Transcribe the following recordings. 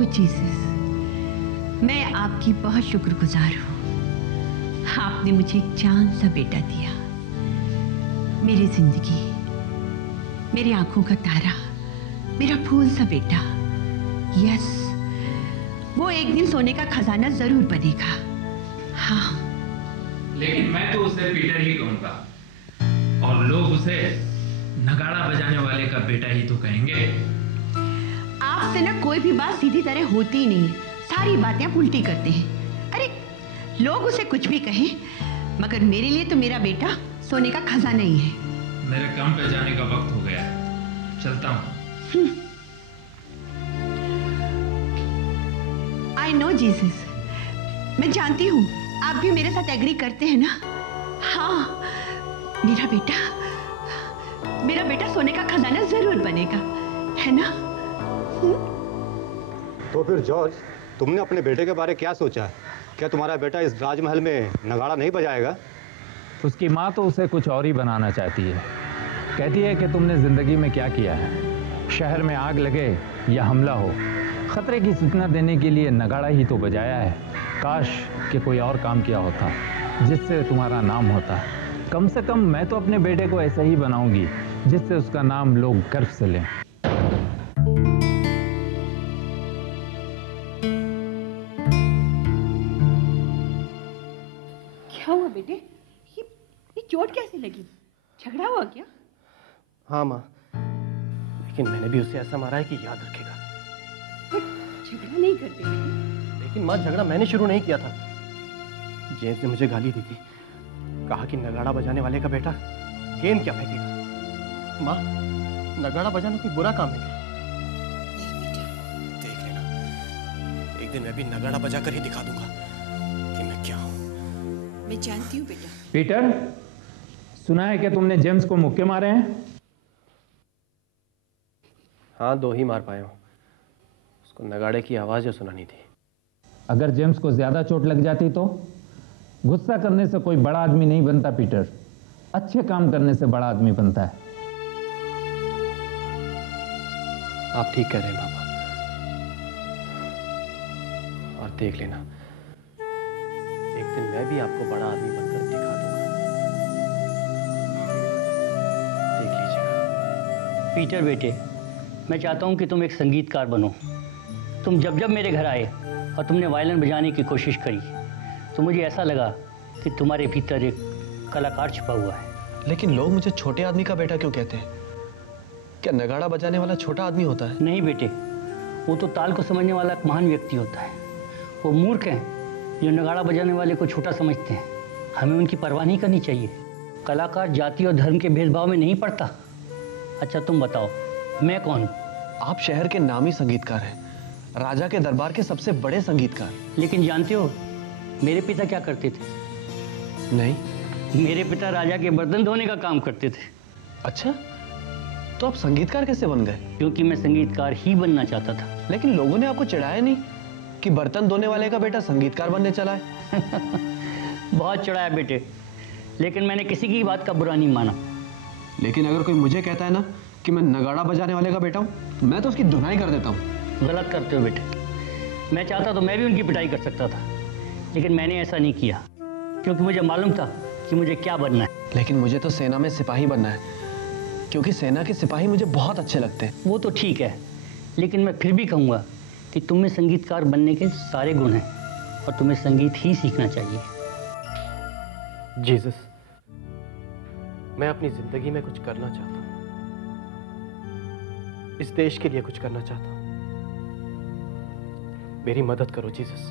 ओह Jesus, मैं आपकी बहुत शुक्रगुजार हूँ। आपने मुझे एक चांद सा बेटा दिया। मेरी जिंदगी, मेरी आंखों का तारा, मेरा फूल सा बेटा। यस, वो एक दिन सोने का खजाना जरूर बनेगा। हाँ, लेकिन मैं तो उसे पीटर ही कहूंगा और लोग उसे नगाड़ा बजाने वाले का बेटा ही तो कहेंगे। आपसे ना कोई भी बात सीधी तरह होती ही नहीं है, सारी बातें आप उल्टी करते हैं। अरे लोग उसे कुछ भी कहें, मगर मेरे लिए तो मेरा बेटा सोने का खजाना ही है। मेरे काम पे जाने का वक्त हो गया है, चलता हूँ। आई नो जीसस, मैं जानती हूँ आप भी मेरे साथ एग्री करते हैं ना। हाँ, मेरा बेटा सोने का खजाना जरूर बनेगा, है ना? तो फिर जॉर्ज, तुमने अपने बेटे के बारे में क्या सोचा है? क्या तुम्हारा बेटा इस राजमहल में नगाड़ा नहीं बजाएगा? उसकी माँ तो उसे कुछ और ही बनाना चाहती है। कहती है कि तुमने जिंदगी में क्या किया है, शहर में आग लगे या हमला हो, खतरे की सूचना देने के लिए नगाड़ा ही तो बजाया है। काश कि कोई और काम किया होता जिससे तुम्हारा नाम होता। कम से कम मैं तो अपने बेटे को ऐसा ही बनाऊंगी जिससे उसका नाम लोग गर्व से लें। क्या हुआ बेटे? ये चोट कैसे लगी? झगड़ा हुआ क्या? हाँ माँ, लेकिन मैंने भी उसे ऐसा मारा है कि याद रखेगा। झगड़ा नहीं करते बेटे। लेकिन माँ, झगड़ा मैंने शुरू नहीं किया था। जेम्स ने मुझे गाली दी थी, कहा कि नगाड़ा बजाने वाले का बेटा गेंद क्या फेंकेगा। माँ, नगाड़ा बजाना कोई बुरा काम है क्या? देख लेना, एक दिन मैं भी नगाड़ा बजा कर ही दिखा दूंगा कि मैं क्या हूँ। मैं जानती हूँ बेटा। पीटर, सुना है कि तुमने जेम्स को मुक्के मारे हैं? हाँ, 2 ही मार पाया हूँ। उसको नगाड़े की आवाज़ सुनानी थी। अगर जेम्स को ज्यादा चोट लग जाती तो? गुस्सा करने से कोई बड़ा आदमी नहीं बनता पीटर, अच्छे काम करने से बड़ा आदमी बनता है। आप ठीक कह रहे हैं पापा। और देख लेना, एक दिन मैं भी आपको बड़ा आदमी बनकर दिखा दूंगा। देख लीजिएगा। पीटर बेटे, मैं चाहता हूं कि तुम एक संगीतकार बनो। तुम जब जब मेरे घर आए और तुमने वायलिन बजाने की कोशिश करी तो मुझे ऐसा लगा कि तुम्हारे भीतर एक कलाकार छिपा हुआ है। लेकिन लोग मुझे छोटे आदमी का बेटा क्यों कहते हैं? क्या नगाड़ा बजाने वाला छोटा आदमी होता है? नहीं बेटे, वो तो ताल को समझने वाला एक महान व्यक्ति होता है। वो मूर्ख हैं जो नगाड़ा बजाने वाले को छोटा समझते हैं। हमें उनकी परवाह नहीं करनी चाहिए। कलाकार जाति और धर्म के भेदभाव में नहीं पड़ता। अच्छा तुम बताओ, मैं कौन हूँ? आप शहर के नामी संगीतकार हैं, राजा के दरबार के सबसे बड़े संगीतकार। लेकिन जानते हो मेरे पिता क्या करते थे? नहीं। मेरे पिता राजा के बर्तन धोने का काम करते थे। अच्छा, तो आप संगीतकार कैसे बन गए? क्योंकि मैं संगीतकार ही बनना चाहता था। लेकिन लोगों ने आपको चिढ़ाया नहीं कि बर्तन धोने वाले का बेटा संगीतकार बनने चला है? बहुत चिढ़ाया बेटे, लेकिन मैंने किसी की बात का बुरा नहीं माना। लेकिन अगर कोई मुझे कहता है ना कि मैं नगाड़ा बजाने वाले का बेटा हूँ, मैं तो उसकी धुनाई कर देता हूँ। गलत करते हो बेटे। मैं चाहता तो मैं भी उनकी पिटाई कर सकता था, लेकिन मैंने ऐसा नहीं किया क्योंकि मुझे मालूम था कि मुझे क्या बनना है। लेकिन मुझे तो सेना में सिपाही बनना है, क्योंकि सेना के सिपाही मुझे बहुत अच्छे लगते हैं। वो तो ठीक है, लेकिन मैं फिर भी कहूँगा कि तुम में संगीतकार बनने के सारे गुण हैं और तुम्हें संगीत ही सीखना चाहिए। जीसस, मैं अपनी जिंदगी में कुछ करना चाहता हूँ। इस देश के लिए कुछ करना चाहता हूँ। मेरी मदद करो जीसस,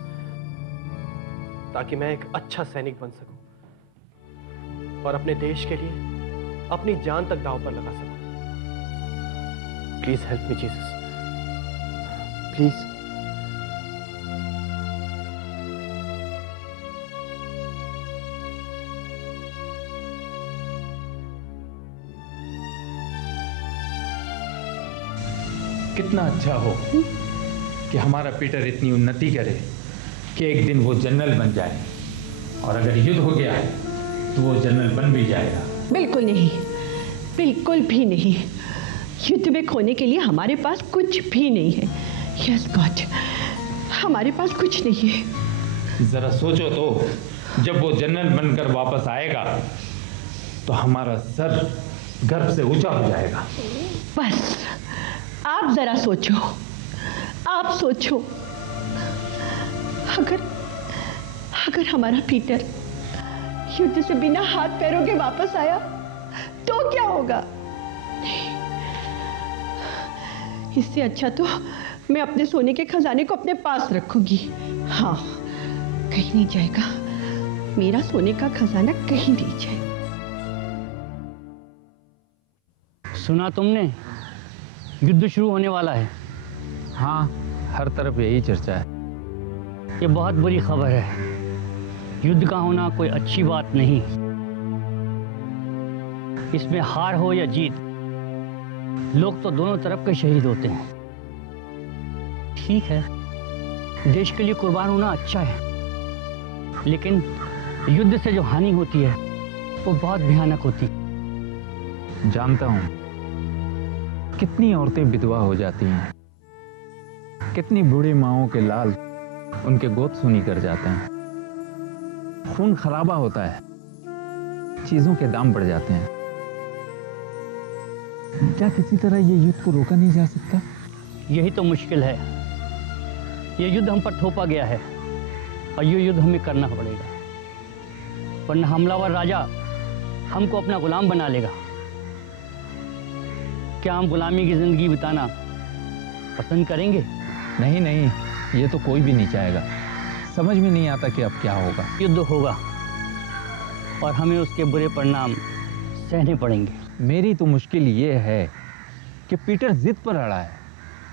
ताकि मैं एक अच्छा सैनिक बन सकूं और अपने देश के लिए अपनी जान तक दांव पर लगा सकूं। Please help me Jesus, please. कितना अच्छा हो कि हमारा पीटर इतनी उन्नति करे कि एक दिन वो जनरल बन जाए, और अगर युद्ध हो गया तो वो जनरल बन भी जाएगा। बिल्कुल नहीं, बिल्कुल भी नहीं। युद्ध में खोने के लिए हमारे पास कुछ भी नहीं है। यस गॉड, हमारे पास कुछ नहीं है। जरा सोचो तो, जब वो जनरल बनकर वापस आएगा तो हमारा सर गर्व से ऊंचा हो जाएगा। बस आप जरा सोचो, आप सोचो, अगर हमारा पीटर युद्ध से बिना हाथ पैरों के वापस आया तो क्या होगा? इससे अच्छा तो मैं अपने सोने के खजाने को अपने पास रखूंगी। हाँ, कहीं नहीं जाएगा, मेरा सोने का खजाना कहीं नहीं जाएगा। सुना तुमने, युद्ध शुरू होने वाला है। हाँ, हर तरफ यही चर्चा है। ये बहुत बुरी खबर है। युद्ध का होना कोई अच्छी बात नहीं। इसमें हार हो या जीत, लोग तो दोनों तरफ के शहीद होते हैं। ठीक है, देश के लिए कुर्बान होना अच्छा है, लेकिन युद्ध से जो हानि होती है वो बहुत भयानक होती है। जानता हूं, कितनी औरतें विधवा हो जाती हैं, कितनी बूढ़ी माओं के लाल उनके गोद सुनी कर जाते हैं, खून खराबा होता है, चीजों के दाम बढ़ जाते हैं। क्या किसी तरह ये युद्ध को रोका नहीं जा सकता? यही तो मुश्किल है। ये युद्ध हम पर थोपा गया है और ये युद्ध हमें करना पड़ेगा, वरना हमलावर राजा हमको अपना गुलाम बना लेगा। क्या हम गुलामी की जिंदगी बिताना पसंद करेंगे? नहीं नहीं, ये तो कोई भी नहीं चाहेगा। समझ में नहीं आता कि अब क्या होगा। युद्ध होगा और हमें उसके बुरे परिणाम सहने पड़ेंगे। मेरी तो मुश्किल ये है कि पीटर जिद पर अड़ा है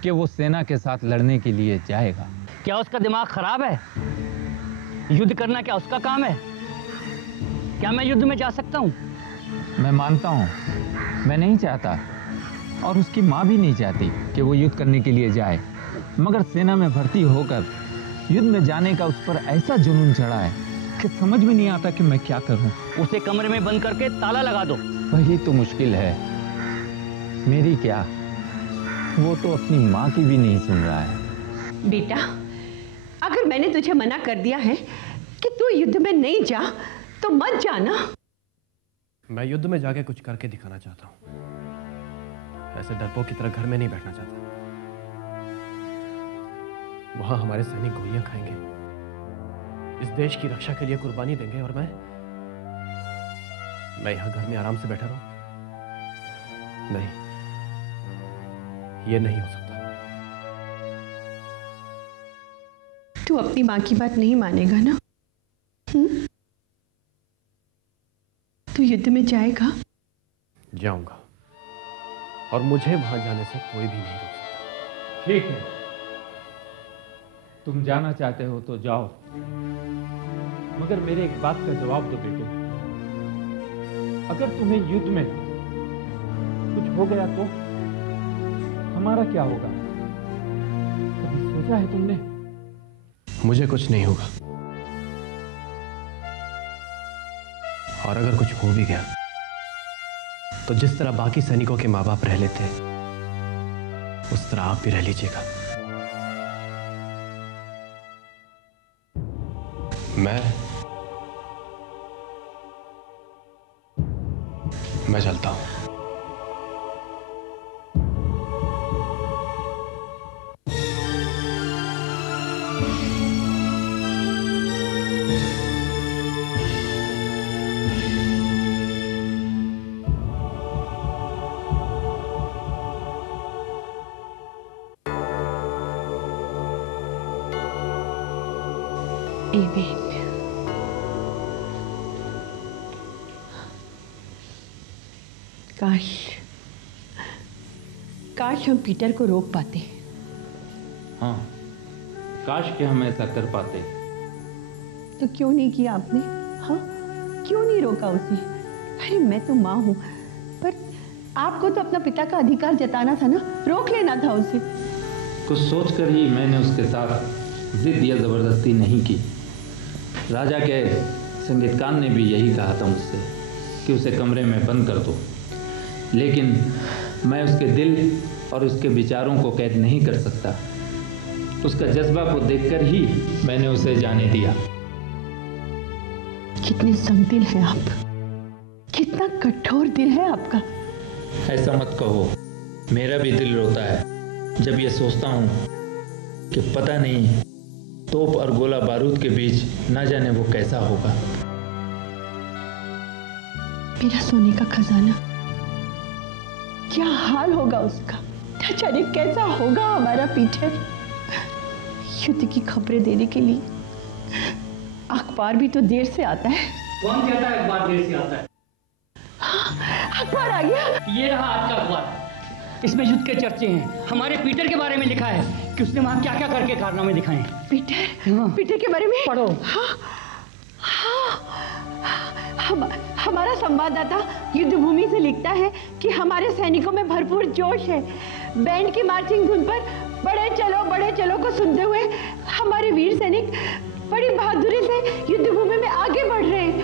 कि वो सेना के साथ लड़ने के लिए जाएगा। क्या उसका दिमाग खराब है? युद्ध करना क्या उसका काम है? क्या मैं युद्ध में जा सकता हूँ? मैं मानता हूँ, मैं नहीं चाहता और उसकी माँ भी नहीं चाहती कि वो युद्ध करने के लिए जाए, मगर सेना में भर्ती होकर युद्ध में जाने का उस पर ऐसा जुनून चढ़ा है कि समझ में नहीं आता कि मैं क्या करूं। उसे कमरे में बंद करके ताला लगा दो। वही तो मुश्किल है। मेरी क्या, वो तो अपनी माँ की भी नहीं सुन रहा है। बेटा, अगर मैंने तुझे मना कर दिया है कि तू युद्ध में नहीं जा तो मत जाना। मैं युद्ध में जाके कुछ करके दिखाना चाहता हूं। ऐसे डरपोक की तरह घर में नहीं बैठना चाहता। वहां हमारे सैनिक गोलियां खाएंगे, इस देश की रक्षा के लिए कुर्बानी देंगे और मैं यहां घर में आराम से बैठा रहूं? नहीं, यह नहीं हो सकता। तू अपनी मां की बात नहीं मानेगा ना? तू युद्ध में जाएगा? जाऊंगा, और मुझे वहां जाने से कोई भी नहीं रोक सकता। ठीक है, तुम जाना चाहते हो तो जाओ, मगर मेरे एक बात का जवाब दो बेटे। अगर तुम्हें युद्ध में कुछ हो गया तो हमारा क्या होगा? कभी सोचा है तुमने? मुझे कुछ नहीं होगा, और अगर कुछ हो भी गया तो जिस तरह बाकी सैनिकों के माँ बाप रह लेते उस तरह आप भी रह लीजिएगा। मैं चलता हूं। Amen. काश हम पीटर को रोक पाते। हाँ, काश कि हम ऐसा कर पाते। तो क्यों नहीं किया आपने? हाँ, क्यों नहीं रोका उसे? अरे मैं तो माँ हूँ, पर आपको तो अपना पिता का अधिकार जताना था ना, रोक लेना था उसे। कुछ सोचकर ही मैंने उसके साथ जिद या जबरदस्ती नहीं की। राजा के संगीतकार ने भी यही कहा था मुझसे कि उसे कमरे में बंद कर दो, लेकिन मैं उसके दिल और उसके विचारों को कैद नहीं कर सकता। उसका जज्बा को देखकर ही मैंने उसे जाने दिया। कितने संगदिल हैं आप, कितना कठोर दिल है आपका। ऐसा मत कहो, मेरा भी दिल रोता है जब ये सोचता हूँ कि पता नहीं तोप और गोला बारूद के बीच ना जाने वो कैसा होगा। मेरा सोने का खजाना, क्या हाल होगा उसका। न जाने कैसा होगा हमारा पीटर। युद्ध की खबरें देने के लिए अखबार भी तो देर से आता है। कौन कहता है अखबार देर से आता है? अखबार आ गया। ये रहा आज का अखबार। इसमें युद्ध के चर्चे हैं। हमारे पीटर के बारे में लिखा है कि उसने वहां क्या क्या करके कारनामे दिखाए। पीटर, हाँ। पीटर के बारे में पढ़ो। हमारा संवाददाता युद्ध भूमि से लिखता है कि हमारे सैनिकों में भरपूर जोश है। बैंड की मार्चिंग धुन पर बड़े चलो को सुनते हुए हमारे वीर सैनिक बड़ी बहादुरी से युद्ध भूमि में आगे बढ़ रहे हैं।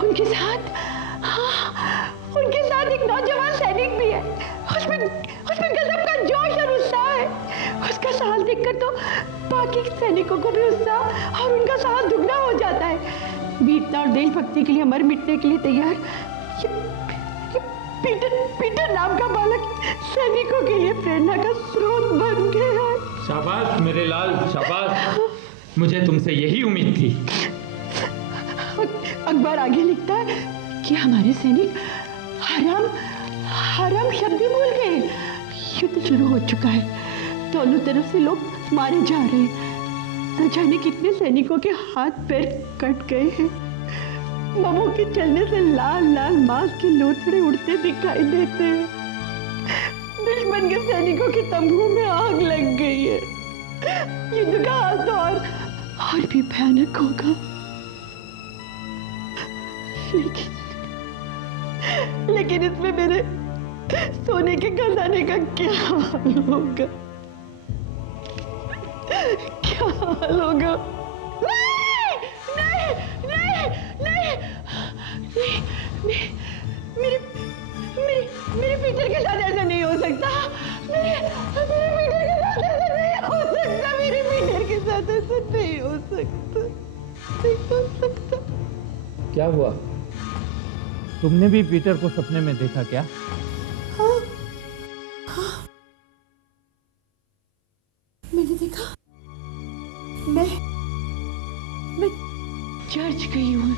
उनके साथ एक नौजवान सैनिक भी है। उसमें गजब का जोश और उत्साह है। उसका साहस देखकर तो बाकी सैनिकों को भी उत्साह और उनका साहस दुगना हो जाता है। वीरता और देशभक्ति के लिए मर मिटने के लिए तैयार पीटर नाम का बालक सैनिकों के लिए प्रेरणा का स्रोत बन गया है। शाबाश मेरे लाल, शाबाश। मुझे तुमसे यही उम्मीद थी। अखबार आगे लिखता है कि हमारे सैनिक हराम शब्द ही भूल गए। युद्ध शुरू हो चुका है। दोनों तरफ से लोग मारे जा रहे हैं। न जाने कितने सैनिकों के हाथ पैर कट गए हैं। बमों के चलने से लाल लाल मांस के लोथड़े उड़ते दिखाई देते हैं। दुश्मन के सैनिकों के तंबू में आग लग गई है। युद्ध का हाल तो और भी भयानक होगा। लेकिन इसमें मेरे सोने के खजाने का क्या हाल होगा? क्या हाल होगा? नहीं, मेरे पीटर के साथ ऐसा नहीं हो सकता। मेरे पीटर के साथ ऐसा नहीं हो सकता। मेरे पीटर के साथ ऐसा नहीं हो सकता। नहीं हो सकता। क्या हुआ? तुमने भी पीटर को सपने में देखा क्या? हाँ, मैंने देखा। मैं चर्च गई हूँ।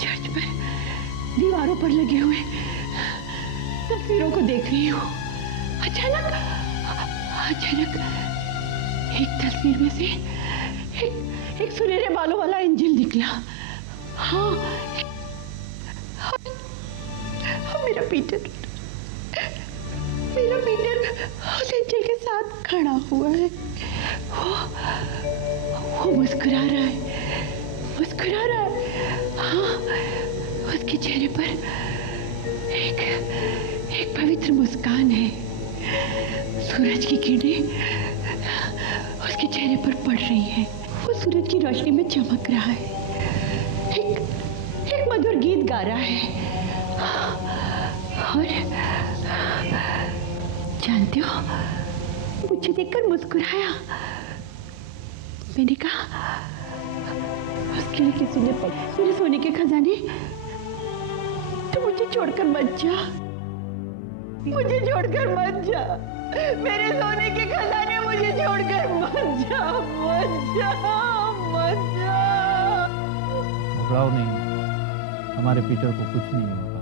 चर्च पर दीवारों पर लगे हुए तस्वीरों को देख रही हूँ। अचानक एक तस्वीर में से एक सुनहरे बालों वाला एंजल निकला। हाँ, मेरा पीटर उस एंजल के साथ खड़ा हुआ है। वो मुस्कुरा रहा है। हाँ, उसके चेहरे पर एक पवित्र मुस्कान है। सूरज की किरणें उसके चेहरे पर पड़ रही है। वो सूरज की रोशनी में चमक रहा है। एक मधुर गीत गा रहा है। और जानते हो, मुझे देखकर मुस्कुराया। मैंने कहा, उसके लिए किसी ने मेरे सोने के खजाने, तो मुझे छोड़कर मत जा। मुझे छोड़कर मत जा। मेरे सोने के खजाने मुझे छोड़कर मत जा। घबराओ नहीं, हमारे पीटर को कुछ नहीं होगा।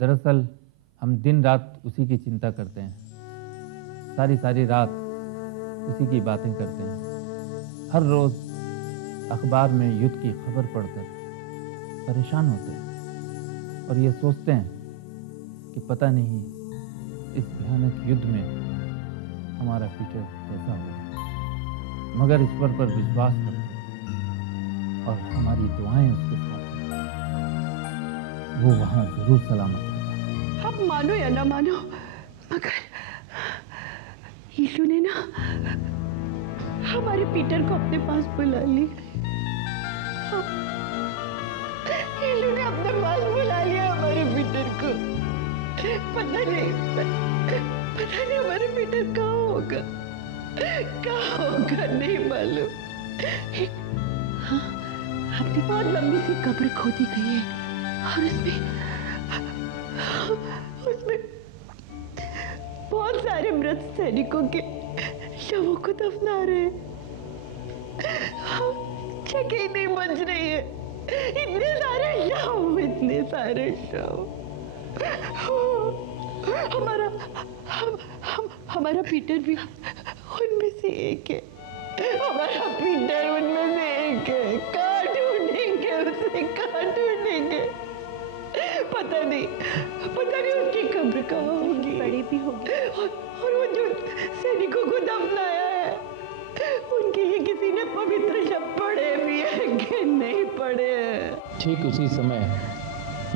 दरअसल हम दिन रात उसी की चिंता करते हैं। सारी रात उसी की बातें करते हैं। हर रोज अखबार में युद्ध की खबर पढ़कर परेशान होते हैं और ये सोचते हैं कि पता नहीं इस भयानक युद्ध में हमारा पीटर कैसा होगा। मगर ईश्वर पर विश्वास करते हैं और हमारी दुआएं उसके साथ हैं। वो वहां जरूर सलामत होगा। आप मानो या ना मानो, मगर यीशु ने ना हमारे पीटर को अपने पास बुला लिया। यीशु ने अपने पास बुला लिया हमारे पीटर को। पता नहीं हमारे पीटर कहाँ होगा। कहाँ होगा नहीं मालूम। हाँ, आपने बहुत लंबी सी कब्र खोदी गई है और उसमें बहुत सारे मृत सैनिकों के शवों को दफना रहे हैं। जगह ही नहीं बच रही है। इतने सारे शव। हमारा पीटर भी उनमें से एक है। हमारा पीटर उनमें से एक है। कहाँ ढूंढेंगे उसे, कहाँ ढूंढेंगे? पता नहीं उसकी कब्र कहाँ होगी। बड़ी भी होगी। और वो जो सैनिकों को दफनाया है उनके लिए किसी ने पवित्र शब्द पढ़े भी है कि नहीं पढ़े? ठीक उसी समय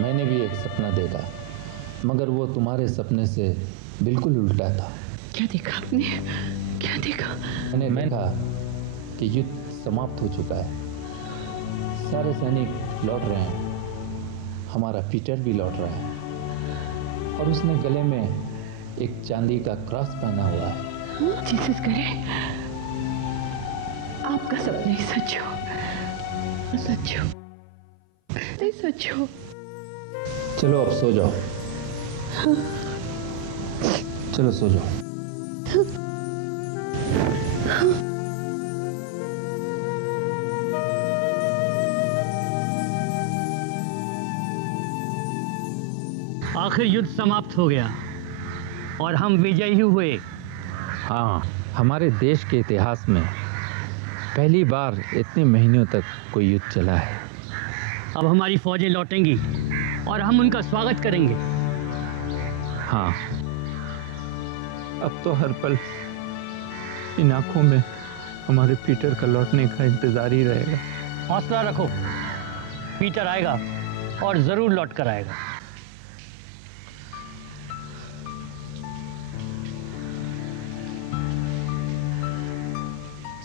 मैंने भी एक सपना देखा, मगर वो तुम्हारे सपने से बिल्कुल उल्टा था। क्या देखा आपने? क्या देखा? मैंने देखा कि युद्ध समाप्त हो चुका है, सारे सैनिक लौट रहे हैं, हमारा पीटर भी लौट रहा है और उसने गले में एक चांदी का क्रॉस पहना हुआ है। जीसस करे आपका सपना ही सच हो, सच हो, नहीं सच हो। चलो अब सो जाओ। चलो सो जाओ। आखिर युद्ध समाप्त हो गया और हम विजयी हुए। हाँ, हमारे देश के इतिहास में पहली बार इतने महीनों तक कोई युद्ध चला है। अब हमारी फौजें लौटेंगी और हम उनका स्वागत करेंगे। हाँ, अब तो हर पल इन आंखों में हमारे पीटर का लौटने का इंतजार ही रहेगा। हौसला रखो, पीटर आएगा और जरूर लौट कर आएगा।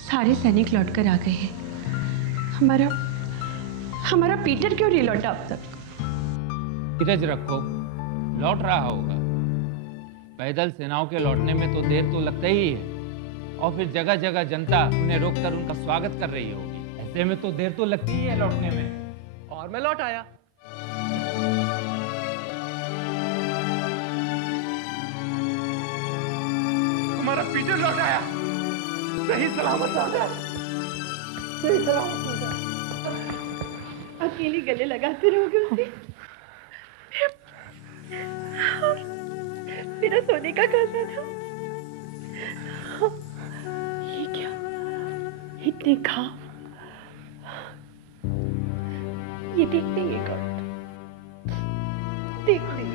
सारे सैनिक लौटकर आ गए हैं। हमारा पीटर क्यों नहीं लौटा अब तक? धीरज रखो, लौट रहा होगा। पैदल सेनाओं के लौटने में तो देर तो लगता ही है और फिर जगह जगह जनता उन्हें रोककर उनका स्वागत कर रही होगी। ऐसे में तो देर तो लगती ही है लौटने में। और मैं लौट आया। तुम्हारा पीटर लौट आया, सही सलामत लौटा, सही सलामत लौटा। अकेले गले लगाते रहोगे उसे? मेरा सोने का कहना था। ये क्या, इतने घाव? ये देखते ही कौन? देखते ही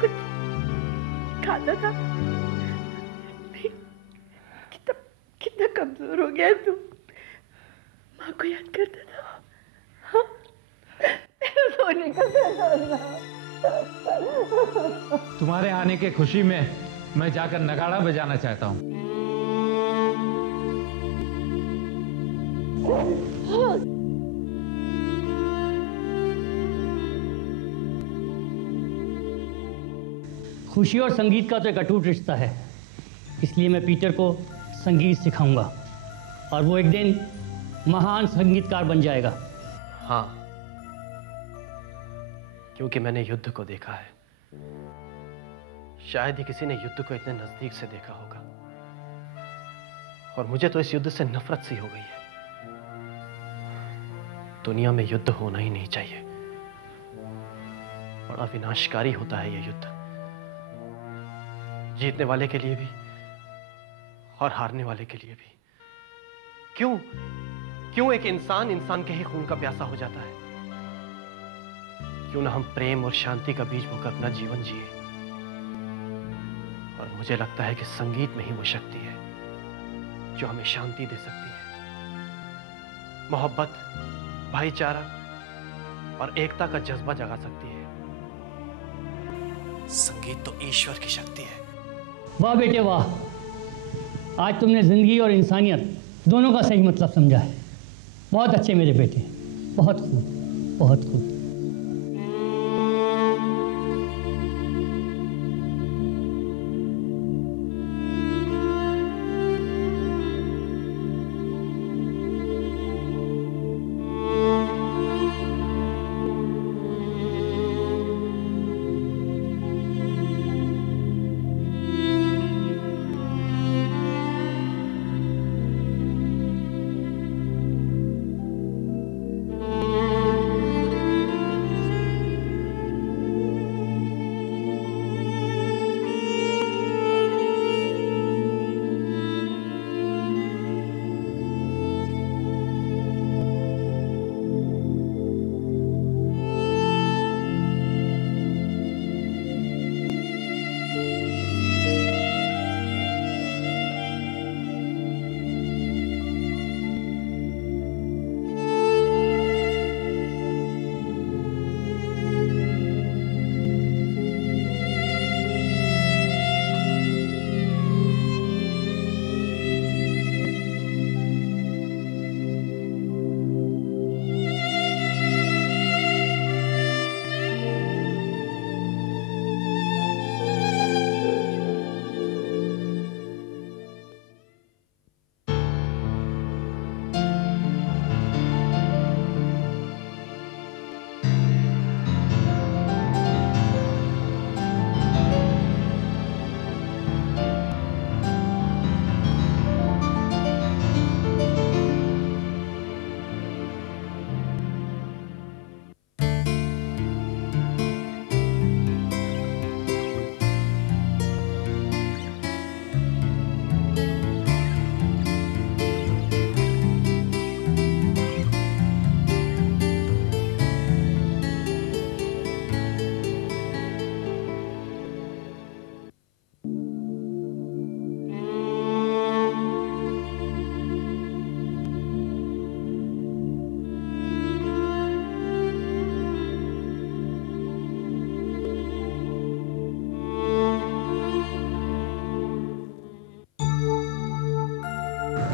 कुछ खाता था? कितना कमजोर हो गया तुम। माँ को याद करता था? हाँ? सोने का कहना। तुम्हारे आने के खुशी में मैं जाकर नगाड़ा बजाना चाहता हूँ। खुशी और संगीत का तो एक अटूट रिश्ता है, इसलिए मैं पीटर को संगीत सिखाऊंगा और वो एक दिन महान संगीतकार बन जाएगा। हाँ, क्योंकि मैंने युद्ध को देखा है। शायद ही किसी ने युद्ध को इतने नजदीक से देखा होगा और मुझे तो इस युद्ध से नफरत सी हो गई है। दुनिया में युद्ध होना ही नहीं चाहिए। बड़ा विनाशकारी होता है यह युद्ध, जीतने वाले के लिए भी और हारने वाले के लिए भी। क्यों एक इंसान के ही खून का प्यासा हो जाता है? क्यों ना हम प्रेम और शांति का बीज बोकर अपना जीवन जिए? और मुझे लगता है कि संगीत में ही वो शक्ति है जो हमें शांति दे सकती है, मोहब्बत, भाईचारा और एकता का जज्बा जगा सकती है। संगीत तो ईश्वर की शक्ति है। वाह बेटे वाह, आज तुमने जिंदगी और इंसानियत दोनों का सही मतलब समझा है। बहुत अच्छे मेरे बेटे, बहुत खूब, बहुत खूब।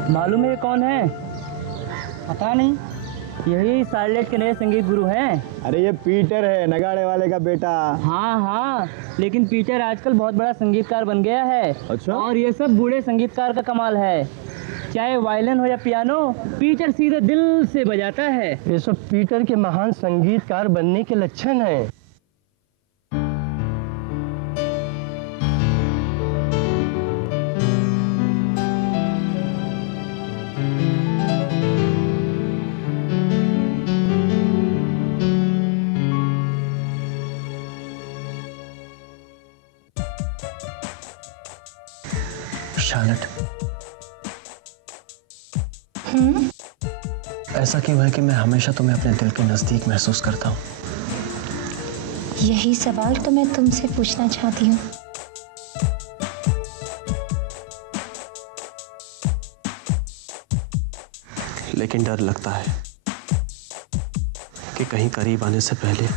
मालूम है ये कौन है? पता नहीं। यही शार्लेट के नए संगीत गुरु हैं। अरे ये पीटर है, नगाड़े वाले का बेटा। हाँ हाँ, लेकिन पीटर आजकल बहुत बड़ा संगीतकार बन गया है। अच्छा? और ये सब बूढ़े संगीतकार का कमाल है। चाहे वायलिन हो या पियानो, पीटर सीधे दिल से बजाता है। ये सब पीटर के महान संगीतकार बनने के लक्षण हैं। शार्लेट, ऐसा क्यों है कि मैं हमेशा तुम्हें अपने दिल के नजदीक महसूस करता हूँ? यही सवाल तो मैं तुमसे पूछना चाहती हूँ। लेकिन डर लगता है कि कहीं करीब आने से पहले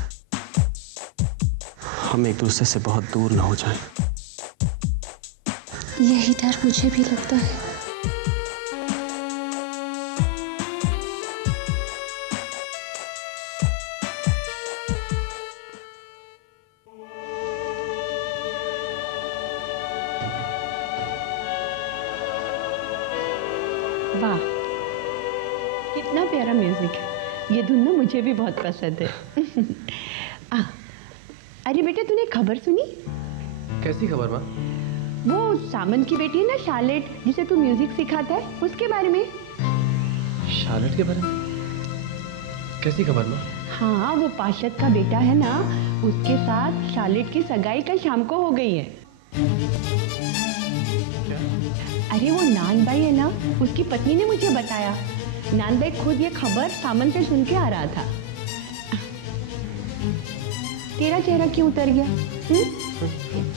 हम एक दूसरे से बहुत दूर ना हो जाएं। यही डर मुझे भी लगता है। वाह, कितना प्यारा म्यूजिक है। ये धुन ना मुझे भी बहुत पसंद है। अरे बेटा, तूने खबर सुनी? कैसी खबर माँ? वो सामंत की बेटी है ना शार्लेट, जिसे तू म्यूजिक सिखाता है, उसके बारे में। शार्लेट के बारे में? कैसी खबर माँ? हाँ, वो पार्षद का बेटा है ना, उसके साथ शार्लेट की सगाई कल शाम को हो गई है। अरे वो नानबाई है ना, उसकी पत्नी ने मुझे बताया। नानबाई खुद ये खबर सामंत से सुन के आ रहा था। तेरा चेहरा क्यों उतर गया?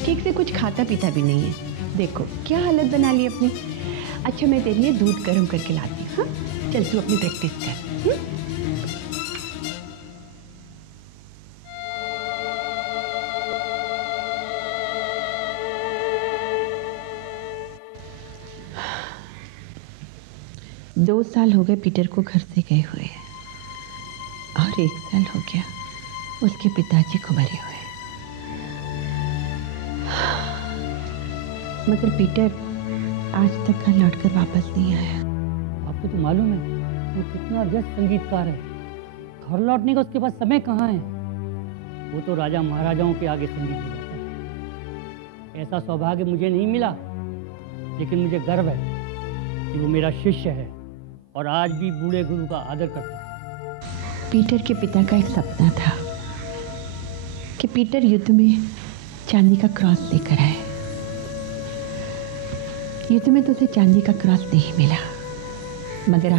ठीक से कुछ खाता पीता भी नहीं है। देखो क्या हालत बना ली अपनी। अच्छा, मैं तेरे लिए दूध गर्म करके लाती हूँ। हाँ, चल तू अपनी प्रैक्टिस कर। 2 साल हो गए पीटर को घर से गए हुए, और 1 साल हो गया उसके पिताजी को मरे हुए। मगर पीटर आज तक घर लौटकर वापस नहीं आया। आपको तो मालूम है वो कितना व्यस्त संगीतकार है। घर लौटने का उसके पास समय कहाँ है? वो तो राजा महाराजाओं के आगे संगीत बजाता है। ऐसा सौभाग्य मुझे नहीं मिला, लेकिन मुझे गर्व है कि वो मेरा शिष्य है और आज भी बूढ़े गुरु का आदर करता है। पीटर के पिता का एक सपना था कि पीटर युद्ध में चांदी का क्रॉस लेकर आए। युद्ध में तो उसे चांदी का क्रॉस नहीं मिला, मगर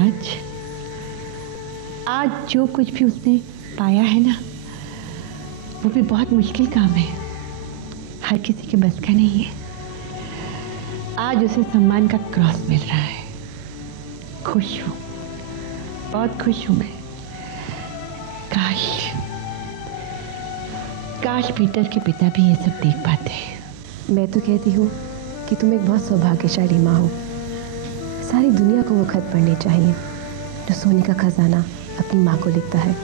आज जो कुछ भी उसने पाया है ना, वो भी बहुत मुश्किल काम है, हर किसी के बस का नहीं है। आज उसे सम्मान का क्रॉस मिल रहा है। खुश हूँ, बहुत खुश हूँ मैं। काश पीटर के पिता भी ये सब देख पाते हैं। मैं तो कहती हूँ कि तुम एक बहुत सौभाग्यशाली माँ हो। सारी दुनिया को वो खत पढ़ने चाहिए जो सोने का खजाना अपनी माँ को लिखता है,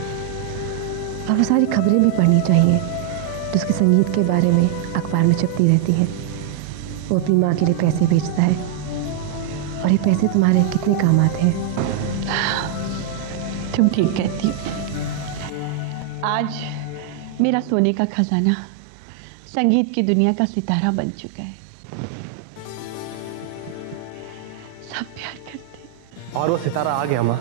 और वो सारी खबरें भी पढ़नी चाहिए जो उसके संगीत के बारे में अखबार में छपती रहती हैं। वो अपनी माँ के लिए पैसे भेजता है, और ये पैसे तुम्हारे कितने काम आते हैं। तुम ठीक कहती हो। आज मेरा सोने का खजाना संगीत की दुनिया का सितारा बन चुका है। सब प्यार करते हैं। और वो सितारा आ गया माँ।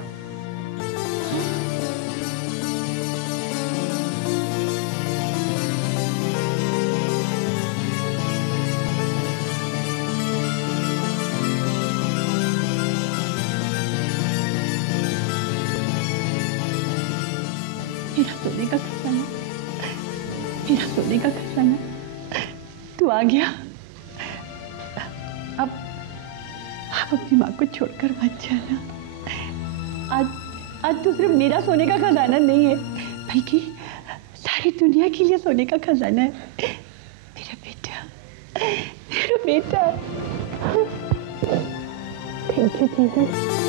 मेरा सोने का खजाना, मेरा सोने का खजाना, तू आ गया। अब अपनी माँ को छोड़कर मत जाना। आज तो सिर्फ मेरा सोने का खजाना नहीं है, बल्कि सारी दुनिया के लिए सोने का खजाना है। मेरा बेटा, मेरा बेटा। Thank you Jesus.